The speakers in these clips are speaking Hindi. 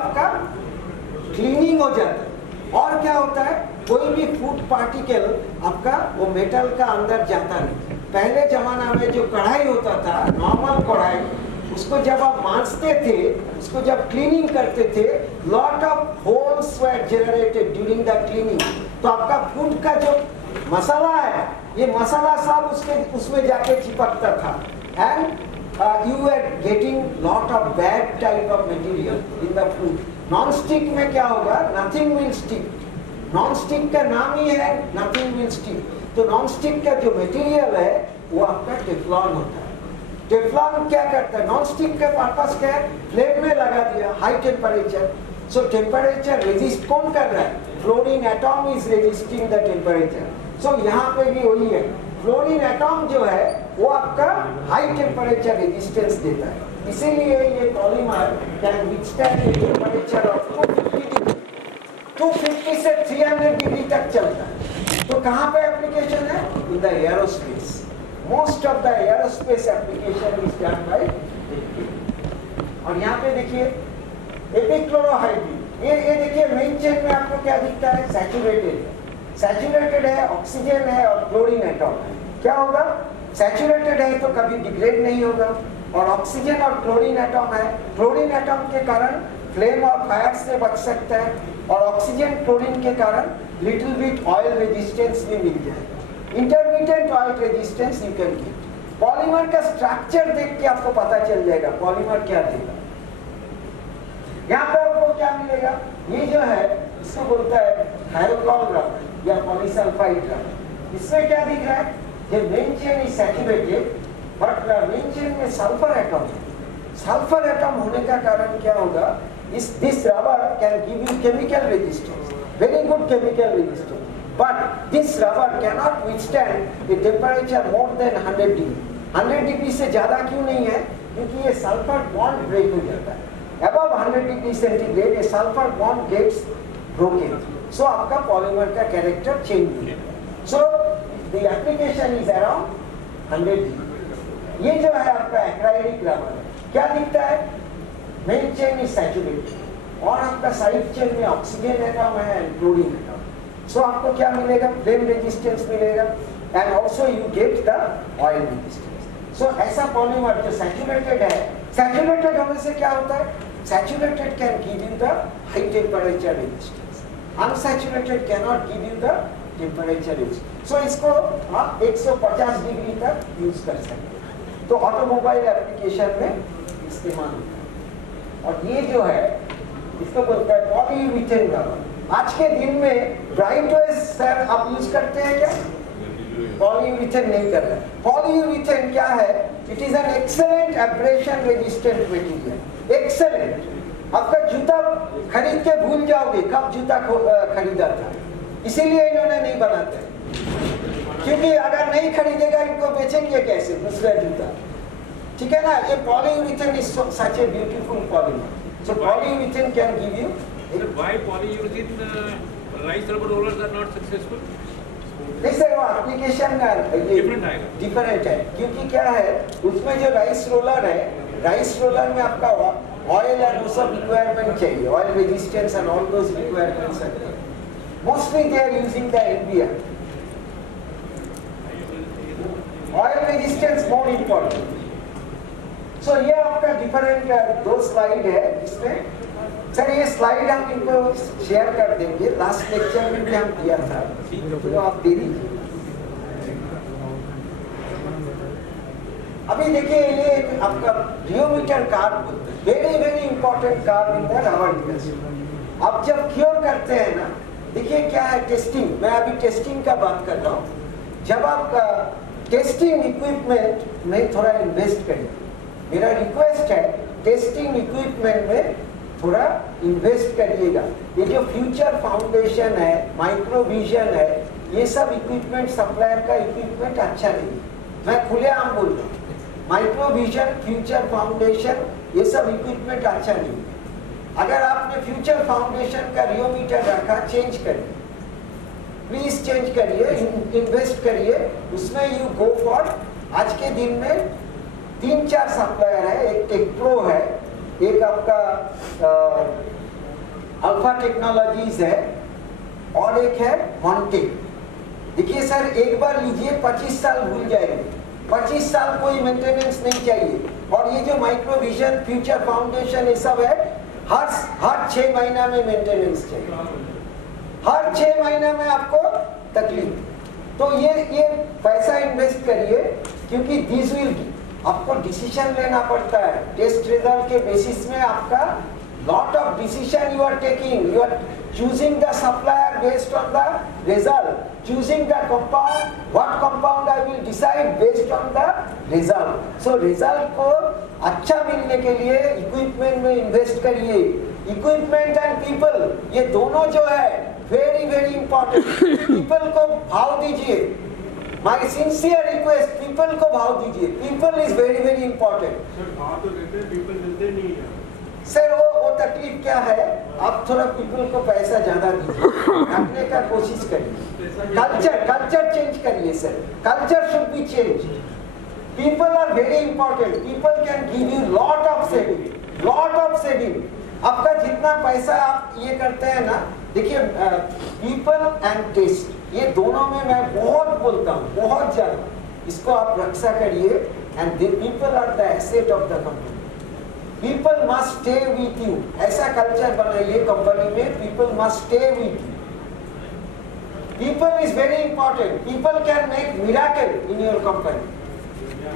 आपका क्लीनिंग हो जाता है। और क्या होता है, कोई भी फूड पार्टिकल आपका वो मेटल का अंदर जाता नहीं। पहले जमाना में जो कढ़ाई होता था, नॉर्मल कढ़ाई, उसको जब आप मांजते थे, उसको जब क्लीनिंग करते थे, lot of holes were generated during the cleaning. तो आपका फूड का जो मसाला है, ये मसाला सब उसमें जाके चिपकता था, and you are getting lot of bad type of material in the food. Non stick में क्या होगा, nothing will stick. Non stick का नाम ही है नथिंग विल स्टिक। तो नॉन स्टिक का जो मटेरियल है वो आपका टेफ्लॉन होता है। टेफ्लॉन क्या करता है, नॉन स्टिक का पर्पस क्या है, फ्लेम में लगा दिया, high temperature. So temperature resist कौन कर रहा है, fluorine atom is resisting the temperature. So यहाँ पे भी वही है, फ्लोरीन एटॉम जो है वो आपका हाई टेम्परेचर रेजिस्टेंस देता है। इसीलिए ये polymer can withstand the temperature of 250 से 300 डिग्री तक चलता है। तो कहाँ पे एप्लीकेशन है, in the aerospace. Most of the aerospace application is done by. और यहाँ पे देखिए एपिक्लोरोहाइड्रिन, ये देखिए मेन चेन में आपको क्या दिखता है, सैचुरेटेड है। सैचुरेटेड है, ऑक्सीजन है और क्लोरीन एटॉम है। क्या होगा, सैचुरेटेड है तो कभी डिग्रेड नहीं होगा, और ऑक्सीजन और क्लोरीन एटॉम है। क्लोरीन एटॉम के कारण फ्लेम और फायर से बच सकता है, और ऑक्सीजन क्लोरीन के कारण लिटिल बिट ऑयल रेजिस्टेंस भी मिल जाएगा। Intermediate oil resistance you can get. Polymer का स्ट्रक्चर देख के आपको पता चल जाएगा पॉलीमर क्या देगा। यहाँ पे आपको क्या मिलेगा, ये जो है इसको बोलता है थायोक्लोर रबर या पॉलीसल्फाइड रबर। इसमें क्या दिख रहा है, ये main chain is saturated but main chain में सल्फर एटम है। सल्फर एटम होने का कारण क्या होगा, this rubber can give you chemical resistance, very good chemical resistance, but this rubber cannot withstand a temperature more than 100 degree. 100 degree से ज्यादा क्यों नहीं है, क्योंकि ये सल्फर बॉन्ड ब्रेक हो जाता है। above 100 डिग्री सेंटीग्रेड ये सल्फर बॉन्ड गेट्स ब्रोकन, सो आपका पॉलीमर का कैरेक्टर चेंज हो जाएगा। So the application is around 100 degree. ये जो है आपका एक्राइलिक रबर है, क्या दिखता है, मेन चेन इज सैचुरेटेड और आपका साइड चेन में ऑक्सीजन एटम है एंड क्लोरीन एटम। सो आपको क्या मिलेगा, फ्लेम रेजिस्टेंस मिलेगा and also you get the oil resistance. So ऐसा पॉलीमर जो सैचुरेटेड है, सैचुरेटेड होने से क्या होता है, saturated can give you the high temperature resistance, unsaturated can not give you the temperature resistance. So इसको आप 150 डिग्री तक यूज कर सकते हैं। तो ऑटोमोबाइल एप्लीकेशन में इस्तेमाल होता है। और ये जो है इसको बोलता है पॉलीयूरेथेन रबर। आज के दिन में ब्राइट वेज सर आप यूज करते हैं क्या, पॉलीयूरेथेन नहीं कर रहे हैं। पॉलीयूरेथेन क्या है, it is an excellent abrasion resistant material, excellent. आपका जूता खरीद के भूल जाओगे कब जूता खरीदा था, इसीलिए इन्होंने नहीं बनाते, क्योंकि अगर नहीं खरीदेगा इनको बेचेंगे कैसे दूसरा जूता, ठीक है ना। ये polyurethane is such a beautiful polymer. So polyurethane can give you. Why polyurethane rice rubber rollers are not successful? नहीं सर, वो एप्लीकेशन डिफरेंट है, क्योंकि क्या है उसमें जो राइस रोलर है, राइस रोलर में आपका ऑयल एंड वो सब रिक्वायरमेंट चाहिए, oil resistance and all those requirements हैं। Mostly they are using the NPR. Oil resistance more important. So ये आपका डिफरेंट दो स्लाइड है जिसमें सर ये स्लाइड हम इनको शेयर कर देंगे, लास्ट लेक्चर में भी हम दिया था, तो आप दे दीजिए। अभी देखिए ये आपका rheometer carb, very very important carb in the rubber industry. आप जब क्योर करते हैं ना, देखिए क्या है टेस्टिंग, मैं अभी टेस्टिंग का बात कर रहा हूँ। जब आप टेस्टिंग इक्विपमेंट में थोड़ा इन्वेस्ट करिए, मेरा रिक्वेस्ट है टेस्टिंग इक्विपमेंट में थोड़ा इन्वेस्ट करिएगा। ये जो फ्यूचर फाउंडेशन है, माइक्रोविजन है, ये सब इक्विपमेंट सप्लायर का इक्विपमेंट अच्छा नहीं है, मैं खुलेआम बोल रहा हूँ। माइक्रोविजन, फ्यूचर फाउंडेशन, ये सब इक्विपमेंट अच्छा नहीं है। अगर आपने फ्यूचर फाउंडेशन का रियोमीटर रखा, चेंज करिए, प्लीज चेंज करिए, इन्वेस्ट करिए उसमें। यू गो फॉर, आज के दिन में 3-4 सप्लायर है, एक टेक्प्रो है, एक आपका अल्फा टेक्नोलॉजीज है और एक है मॉन्टेक। देखिए सर, एक बार लीजिए 25 साल भूल जाएंगे, 25 साल कोई मेंटेनेंस नहीं चाहिए। और ये जो माइक्रोविजन, फ्यूचर फाउंडेशन, ये सब है, हर 6 महीना में मेंटेनेंस चाहिए, हर 6 महीना में आपको तकलीफ। तो ये पैसा इन्वेस्ट करिए, क्योंकि दिस विल, आपको डिसीजन लेना पड़ता है टेस्ट रिजल्ट के बेसिस में। आपका lot of decision you are taking, you are choosing the supplier based on the result, choosing the compound, what compound I will decide based on the result. So result को अच्छा मिलने के लिए equipment में invest करिए। Equipment and people, ये दोनों जो है very very important। people को भाव दीजिए, my sincere request, people को भाव दीजिए, people is very very important। Sir भाव तो देते हैं, people मिलते नहीं है। सर वो तकलीफ क्या है, आप थोड़ा पीपल को पैसा ज्यादा दीजिए, रखने का कोशिश करिए, कल्चर चेंज करिए sir, culture should be change. People are very important, people can give you lot of saving. आपका जितना पैसा आप ये करते हैं ना, देखिए पीपल एंड टेस्ट, ये दोनों में मैं बहुत बोलता हूँ, बहुत ज्यादा। इसको आप रक्षा करिए, and the people are the asset of the company. People must stay with you, ऐसा कल्चर बनाइए कंपनी में, people must stay with you. People is very important, people can make miracle in your company.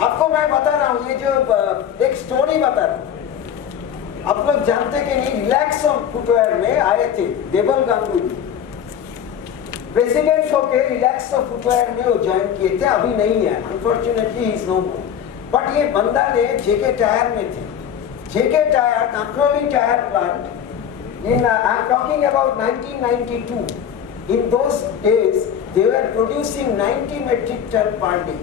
आपको मैं बता रहा हूँ, ये जो एक स्टोरी बता रहा हूँ, आप लोग जानते कि नहीं, रिलैक्स फुटवेयर में आए थे देवल गांगुली, प्रेसिडेंट होके रिलैक्स फुटवेयर में वो ज्वाइन किए थे, अभी नहीं है, unfortunately he is no more. But ये बंदा ने जेके टायर में थे, JK Tyre, Nakroli Tyre plant, I'm talking about 1992. In those days, they were producing 90 metric ton per day.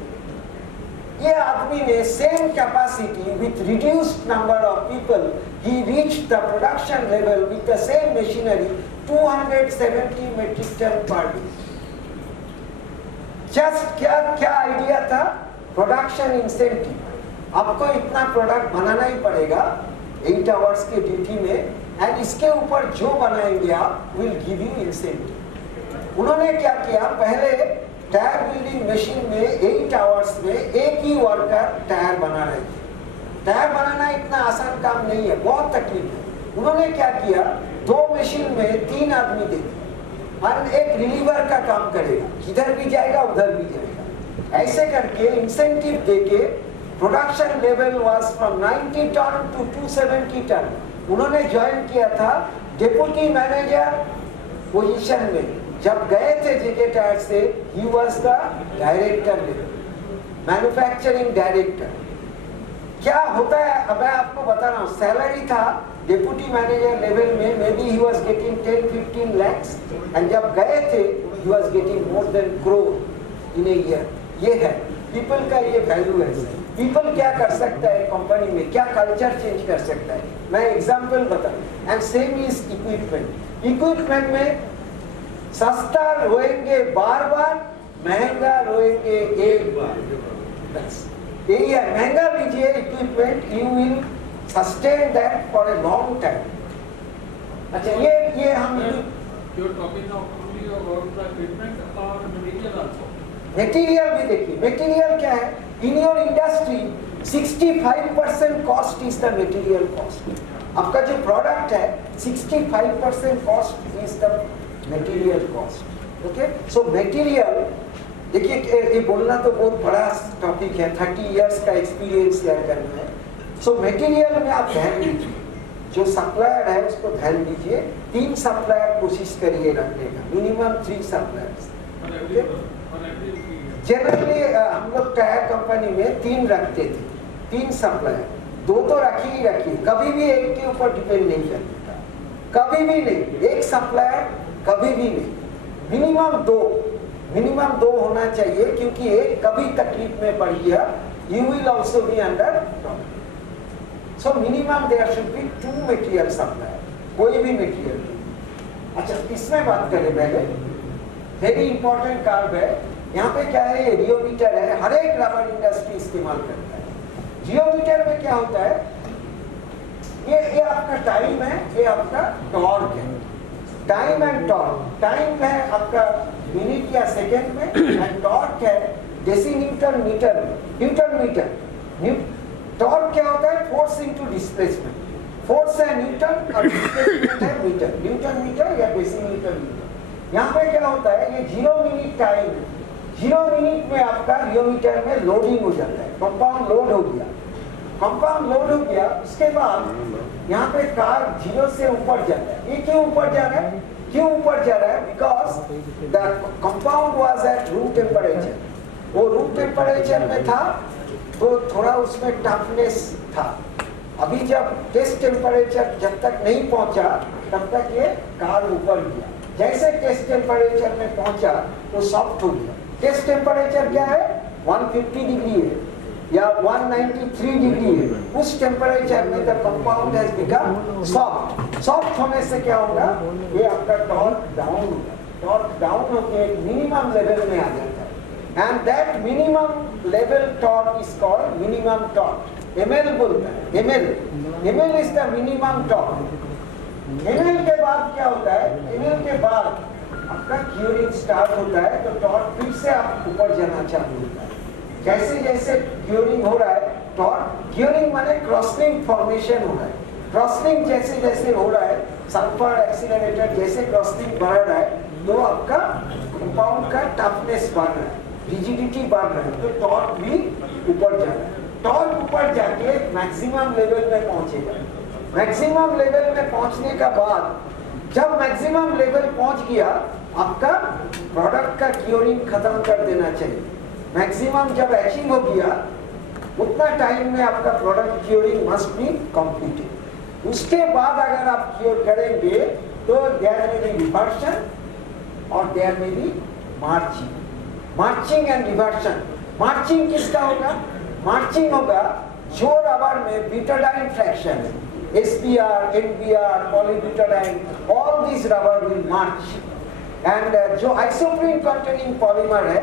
ये आदमी ने same capacity with reduced number of people, he reached the production level with the same machinery 270 metric ton per day. Just क्या idea था? Production incentive. आपको इतना प्रोडक्ट बनाना ही पड़ेगा 8 आवर्स के ड्यूटी में, एंड इसके ऊपर जो बनाएंगे आप विल गिव यू इंसेंटिव। उन्होंने क्या किया, पहले टायर बिल्डिंग मशीन में 8 आवर्स में एक ही वर्कर टायर बना रहे थे। टायर बनाना इतना आसान काम नहीं है, बहुत तकलीफ है। उन्होंने क्या किया, 2 मशीन में 3 आदमी दे दिए, और एक रिलीवर का काम करेगा, इधर भी जाएगा उधर भी जाएगा। ऐसे करके इंसेंटिव देके production level was from 90 ton to 270 ton. उन्होंने ज्वाइन किया था डेप्यूटी मैनेजर पोजीशन में। जब गए थे जेके टायर से, he was the director level, manufacturing director. क्या होता है अब मैं आपको बता रहा हूँ, सैलरी था डेप्यूटी मैनेजर लेवल में, may be he was getting 10-15 lakhs, and जब गए थे he was getting more than crore in a year. ये है पीपल का, ये वैल्यू है। पीपल क्या कर सकता है कंपनी में, क्या कल्चर चेंज कर सकता है, मैं एग्जांपल बता। And same is equipment. Equipment में सस्ता रोएंगे बार बार, महंगा रोएंगे एक बार, बस यही है। महंगा लीजिए equipment, you will sustain that for a long time. अच्छा, ये हम मटेरियल भी देखिए, मटेरियल क्या है in your industry, 65% cost is the material cost. आपका जो प्रोडक्ट है 65% cost is the material cost. Okay, so material देखिए, ये बोलना तो बहुत बड़ा टॉपिक है, 30 इयर्स का एक्सपीरियंस शेयर करना है। सो मटेरियल में आप ध्यान दीजिए, जो सप्लायर है उसको ध्यान दीजिए। 3 सप्लायर कोशिश करिए रखने का, मिनिमम 3 सप्लायर्स। जनरली हम लोग टायर कंपनी में 3 रखते थे, 3 सप्लायर, 2 तो रखिए, कभी भी एक के ऊपर डिपेंड नहीं करता, कभी भी नहीं। एक सप्लायर कभी भी नहीं, मिनिमम 2 होना चाहिए, क्योंकि एक कभी तकलीफ में पड़ गया, you will also be under problem. So minimum there should be 2 material supplier, कोई भी मटेरियल। अच्छा, इसमें बात करें पहले, वेरी इंपॉर्टेंट कार्ब है। यहाँ पे क्या है, ये रियोमीटर है, हर एक रबर इंडस्ट्री इस्तेमाल करता है। जियोमीटर में क्या होता है, ये आपका टाइम है, ये आपका टॉर्क है। Time and torque. टाइम है आपका मिनट या सेकेंड में एंड टॉर्क है डेसीमीटर मीटर में, न्यूटन मीटर। टॉर्क क्या होता है? Force into displacement. फोर्स है न्यूटन और डिस्प्लेसमेंट है मीटर, न्यूटन मीटर या डेसीमीटर मीटर। यहाँ पे क्या होता है, ये 0 मिनट टाइम, 0 मिनट में आपका रियोमीटर में लोडिंग हो जाता है, कंपाउंड लोड हो गया। कंपाउंड लोड हो गया, उसके बाद यहाँ पे कार 0 से ऊपर जाता है। ये क्यों ऊपर जा रहा है? क्यों ऊपर जा रहा है? Because the compound was at room temperature. वो रूम टेम्परेचर में था तो थोड़ा उसमें टफनेस था। अभी जब टेस्ट टेम्परेचर जब तक नहीं पहुंचा तब तक ये कार ऊपर गया। जैसे टेस्ट टेम्परेचर में पहुंचा तो सॉफ्ट हो गया। टेस्ट टेम्परेचर क्या है? 150 डिग्री है या 193 डिग्री है। उस टेम्परेचर में the compound has become soft. Soft होने से क्या होगा? ये आपका टॉर्क डाउन होगा। टॉर्क डाउन होकर एक मिनिमम लेवल में आ जाता है and that minimum level torque is called minimum torque. ML बोलता है, ML is the minimum torque. ML के बाद क्या होता है? एमएल के बाद आपका क्यूरिंग स्टार्ट होता है तो टॉर्क फिर से आप ऊपर जाना चालू होता है। जैसे जैसे क्यूरिंग हो रहा है, टॉर्क क्यूरिंग माने क्रॉसलिंक फॉर्मेशन हो रहा है। क्रॉसलिंग जैसे जैसे हो रहा है, सल्फर एक्सीलरेटर जैसे क्रॉसलिंग बढ़ रहा है तो आपका कंपाउंड का टफनेस बढ़ रहा है, रिजिडिटी बढ़ रहा है, तो टॉर्क भी ऊपर जा रहा है। टॉर्क ऊपर जाके मैक्सिमम लेवल में पहुंचेगा। मैक्सिमम लेवल में पहुंचने का बाद जब मैक्सिमम लेवल पहुंच गया, आपका प्रोडक्ट का क्यूरिंग खत्म कर देना चाहिए। मैक्सिमम जब अचीव हो गया उतना टाइम में आपका product curing must be completed. उसके बाद अगर आप क्योर करेंगे तो देयर में बी रिवर्शन और there may be marching. Marching and reversion. Marching किसका होगा? मार्चिंग होगा जो रबर में ब्यूटाडाइन फ्रैक्शन है, SBr, NBr, polybutadiene, all these rubber will march and जो isoprene containing polymer है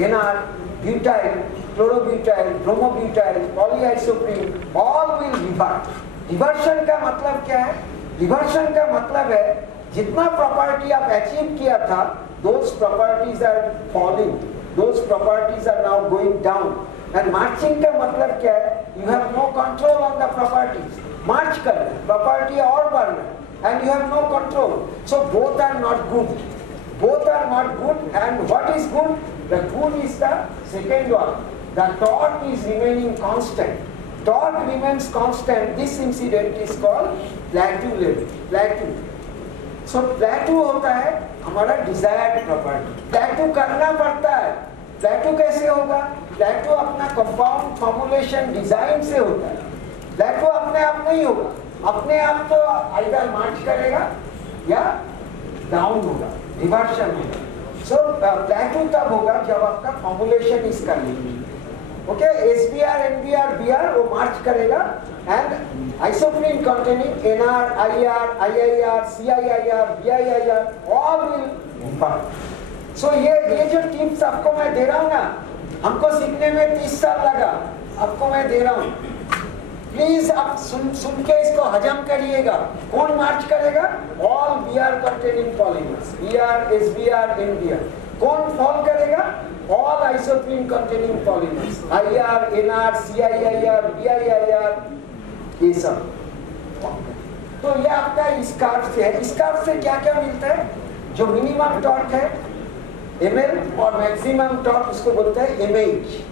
NR, butyl, chlorobutyl, bromobutyl, polyisoprene, all will revert। Reversion का मतलब क्या है? रिवर्शन का मतलब है जितना प्रॉपर्टी आप अचीव किया था those properties are falling, those properties are now going down। and marching का मतलब क्या है? you have no control on the properties। मार्च कर रहे हैं, प्रॉपर्टी और बढ़ रहा है and you have no control, so both are not good, both are not good। and what is good? the good is the second one, the torque is remaining constant। torque remains constant, this incident is called plateau level, plateau। so plateau होता है हमारा desired property। plateau करना पड़ता है। plateau कैसे होगा? plateau अपना कंपाउंड फॉर्मुलेशन डिजाइन से होता है। प्लेटो अपने आप नहीं होगा, अपने आप तो आइदर मार्च करेगा या डाउन होगा, रिवर्शन होगा। सो प्लेटो तब होगा जब आपका फॉर्मुलेशन इसका लेंगे। ओके, SBr, NBr, Br वो मार्च करेगा and isoprene containing NR, IR, IIR, CIIR, BIIR all will revert. So ये जो टिप्स आपको मैं दे रहा हूँ ना, हमको सीखने में 30 साल लगा, आपको मैं दे रहा हूँ। प्लीज आप सुन के इसको हजम करिएगा। कौन मार्च करेगा? All Br containing polymers, Br, SBr, NBr। कौन फॉल करेगा? All isoprene containing polymers, IR, NR, CIIR, BIIR, ये सब। तो ये आपका इस कार्ड से है। इस कार्ड से क्या क्या मिलता है? जो मिनिमम टॉर्क है ml और मैक्सिमम टॉर्क उसको बोलते हैं mh।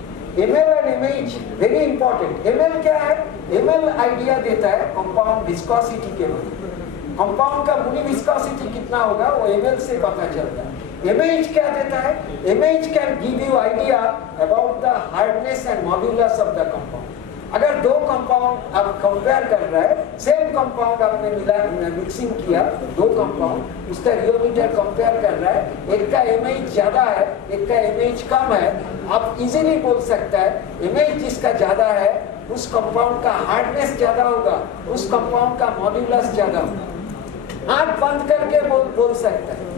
ml और mh वेरी इंपॉर्टेंट। ml क्या है? ml आइडिया देता है कंपाउंड विस्कोसिटी के बारे में। कंपाउंड का मूल विस्कोसिटी कितना होगा वो ml से पता चलता है। mh क्या देता है? mh can give you idea about the hardness and modulus of the compound. अगर दो कंपाउंड आप कंपेयर कर रहे हैं, सेम कंपाउंड आपने मिला मिक्सिंग किया, दो कंपाउंड उसका रियोमीटर कंपेयर कर रहा है, एक का mh ज्यादा है, एक का mh कम है, आप इजीली बोल सकता है mh जिसका ज्यादा है उस कंपाउंड का हार्डनेस ज्यादा होगा, उस कंपाउंड का मॉड्यूलस ज्यादा होगा। आंख बंद करके बोल सकता है।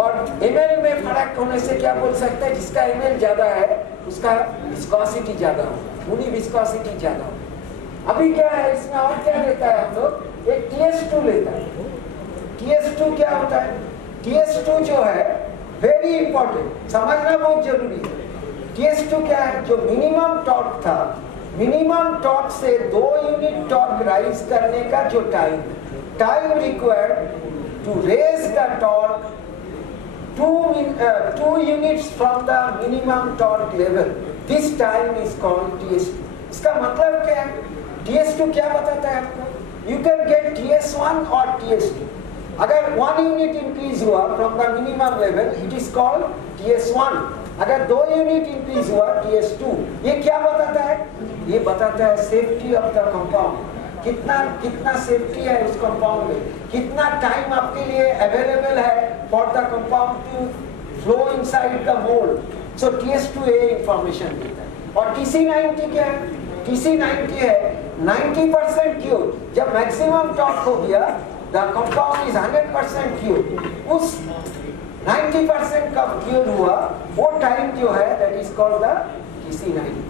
और ml में फर्क होने से क्या बोल सकता है? जिसका ml ज्यादा है उसका विस्कोसिटी ज्यादा होगा, मूली विस्कोसिटी ज्यादा होगा। अभी क्या है इसमें और क्या लेता है हम लोग? एक TS2 लेता है। TS2 क्या होता है? TS2 जो है वेरी इंपॉर्टेंट, समझना बहुत जरूरी है। TS2 क्या है? जो मिनिमम टॉर्क था, मिनिमम टॉर्क से 2 यूनिट टॉर्क राइज करने का जो time required to raise the torque 2 units from the minimum torque level, this time is called TS2। इसका मतलब क्या है? TS2 क्या बताता है आपको? You can get TS1 or TS2। अगर 1 unit increase हुआ from the minimum level, it is called TS1। अगर 2 यूनिट इंक्रीज हुआ TS2। ये क्या बताता है? ये बताता है सेफ्टी ऑफ द कंपाउंड, कितना सेफ्टी है उस कंपाउंड में, कितना टाइम आपके लिए अवेलेबल है for the compound to flow inside the mould. So TS2 ये इंफॉर्मेशन देता है। और TC90 क्या है? TC90 है 90% क्योर। जब मैक्सिमम टॉर्क हो गया, द कंपाउंड इज 100% क्योर। उस 90% का क्योर हुआ वो टाइम जो है that is called the TC90।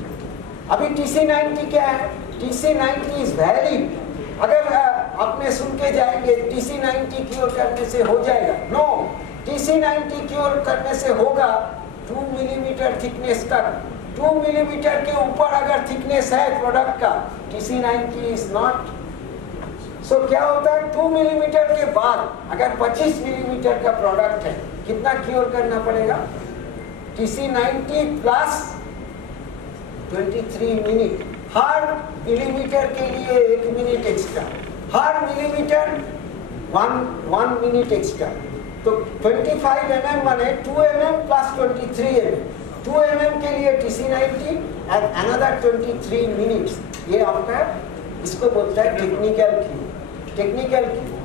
अभी TC90 क्या है? TC90 is valid. अगर आपने सुन के जाएंगे TC90 क्योर करने से हो जाएगा, नो, TC90 क्योर करने से होगा 2 मिलीमीटर थिकनेस तक। 2 मिलीमीटर के ऊपर अगर थिकनेस है प्रोडक्ट का, TC90 इज नॉट। सो क्या होता है? 2 मिलीमीटर के बाद अगर 25 मिलीमीटर का प्रोडक्ट है, कितना क्योर करना पड़ेगा? TC90 plus 23 minute. हर मिलीमीटर के लिए 1 मिनट एक्स्ट्रा, हर मिलीमीटर 1 मिनट एक्स्ट्रा। तो 25 mm माने 2 mm प्लस 23 mm। 2 mm के लिए TC90 एंड अनदर 23 मिनट्स। ये आपका इसको बोलता है टेक्निकल क्यू। Technical Q